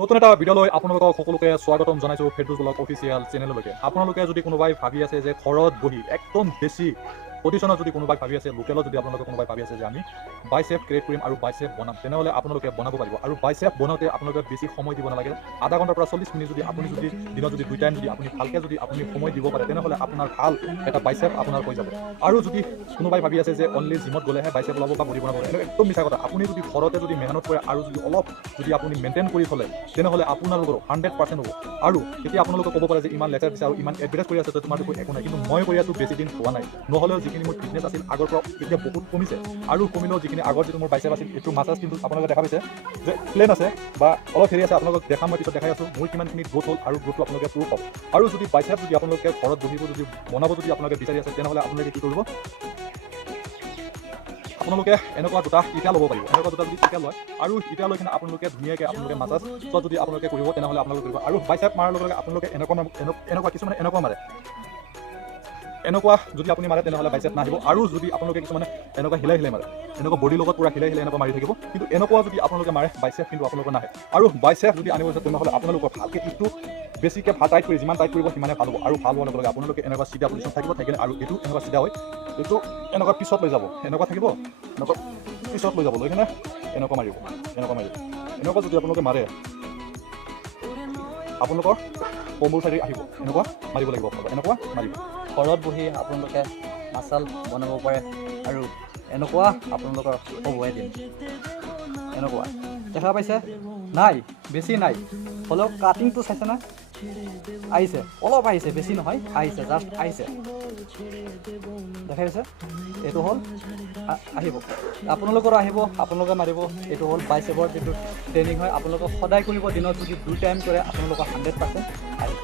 নতুন এটা ভিডিঅ'লৈ আপোনালোকক সকলোকে স্বাগতম জনাইছোঁ ফেৰদৌছ ব্লগ অফিচিয়েল চেনেললৈকে। আপোনালোকে যদি কোনোবাই ভাবি আছে যে ঘৰত বহি একদম বেছি পজিশ্যনত যদি কোনোবাই ভাবি আছে, লোকেলত যদি আপোনালোকে কোনোবাই ভাবি আছে যে আমি বাইচেপ ক্ৰিয়েট কৰিম আৰু বাইচেপ বনাম, তেনেহ'লে আপোনালোকে বনাব পাৰিব। আৰু বাইচেপ বনাওঁতে আপোনালোকে বেছি সময় দিব নালাগে। আধা ঘণ্টাৰ পৰা 40 মিনিট যদি আপুনি দিনত যদি 2 টাইম যদি আপুনি ভালকৈ যদি আপুনি সময় দিব পাৰে, তেনেহ'লে আপোনাৰ ভাল এটা বাইচেপ আপোনাৰ হৈ যাব। আৰু যদি কোনোবাই ভাবি আছে যে অনলি জিমত গ'লেহে বাইচেপ ওলাব বা বডি বনাব, এনেকুৱা একদম মিছা কথা। আপুনি যদি ঘৰতে যদি মেহনত কৰে আৰু যদি অলপ যদি আপুনি মেইনটেইন কৰি চলে, তেনেহ'লে আপোনালোকৰ 100% হ'ব। আৰু তেতিয়া আপোনালোকে ক'ব পাৰে যে ইমান লেটাৰ দিছে আৰু ইমান এডভাৰটাইজ কৰি আছে, তোমাৰ দেখোন একো নাই। কিন্তু মই কৰি আছোঁ, বেছি দিন হোৱা নাই। নহ'লেও যিখিনি মোৰ ফিটনেছ আছিল আগৰ পৰা এতিয়া বহুত কমিছে। আৰু কমিলেও যিখিনি আগৰ যিটো মোৰ বাইচেপ আছিল, এইটো মাছাজ কিন্তু আপোনালোকে দেখা পাইছে যে প্লেন আছে বা অলপ হেৰি আছে। আপোনালোকক দেখাম, মই পিছত দেখাই আছোঁ মোৰ কিমানখিনি গ্ৰোথ হ'ল আৰু গ্ৰোথটো আপোনালোকে প্ৰুভ পাব। আৰু যদি বাইচেপ যদি আপোনালোকে ঘৰত বহিব যদি বনাব যদি আপোনালোকে বিচাৰি আছে, তেনেহ'লে আপোনালোকে কি কৰিব, আপোনালোকে এনেকুৱা দুটা ইটা ল'ব পাৰিব। এনেকুৱা দুটা যদি ইটা লয় আৰু ইটা লৈ কিনে আপোনালোকে ধুনীয়াকৈ আপোনালোকে মাছাজত যদি আপোনালোকে কৰিব, তেনেহ'লে আপোনালোকে কৰিব। আৰু বাইচেপ মাৰাৰ লগে লগে আপোনালোকে এনেকুৱা কিছুমানে এনেকুৱা মাৰে, এনেকুৱা যদি আপুনি মাৰে তেনেহ'লে বাইচেপ নাহিব। আৰু যদি আপোনালোকে কিছুমানে এনেকুৱা হিলাই মাৰে, এনেকুৱা বডিৰ লগত পূৰা হিলাই এনেকুৱা মাৰি থাকিব, কিন্তু এনেকুৱা যদি আপোনালোকে মাৰে বাইচেপ কিন্তু আপোনালোকৰ নাহে। আৰু বাইচেপ যদি আনিব বিচাৰে, তেনেহ'লে আপোনালোকৰ ভালকৈ ইটো বেছিকৈ ভাল টাইট কৰি যিমান টাইট কৰিব সিমানে ভাল হ'ব। আৰু ভাল হোৱাৰ লগে লগে আপোনালোকে এনেকুৱা চিধা পজিশ্যন থাকিব, থাকিলে আৰু এইটো এনেকুৱা চিধা হয়, এইটো এনেকুৱা পিছত লৈ যাব, এনেকুৱা থাকিব, এনেকুৱা পিছত লৈ যাব, লৈ কিনে এনেকুৱা মাৰিব, এনেকুৱা যদি আপোনালোকে মাৰে, আপোনালোকৰ কম্বল চাইডে আহিব। এনেকুৱা মাৰিব লাগিব, আপোনালোকে এনেকুৱা মাৰিব। ঘৰত বহি আপোনালোকে মাছাল বনাব পাৰে আৰু এনেকুৱা আপোনালোকৰ হ'বই দিম। এনেকুৱা দেখা পাইছে নাই, বেছি নাই, হ'লেও কাটিংটো চাইছে না, আহিছে অলপ, আহিছে বেছি নহয়, আহিছে জাষ্ট আহিছে, দেখা পাইছে। এইটো হ'ল আহিব, আপোনালোকৰো আহিব, আপোনালোকে মাৰিব। এইটো হ'ল বাইচেপৰ যিটো ট্ৰেইনিং হয়, আপোনালোকে সদায় কৰিব। দিনত যদি 2 টাইম কৰে আপোনালোকৰ 100% আহিব।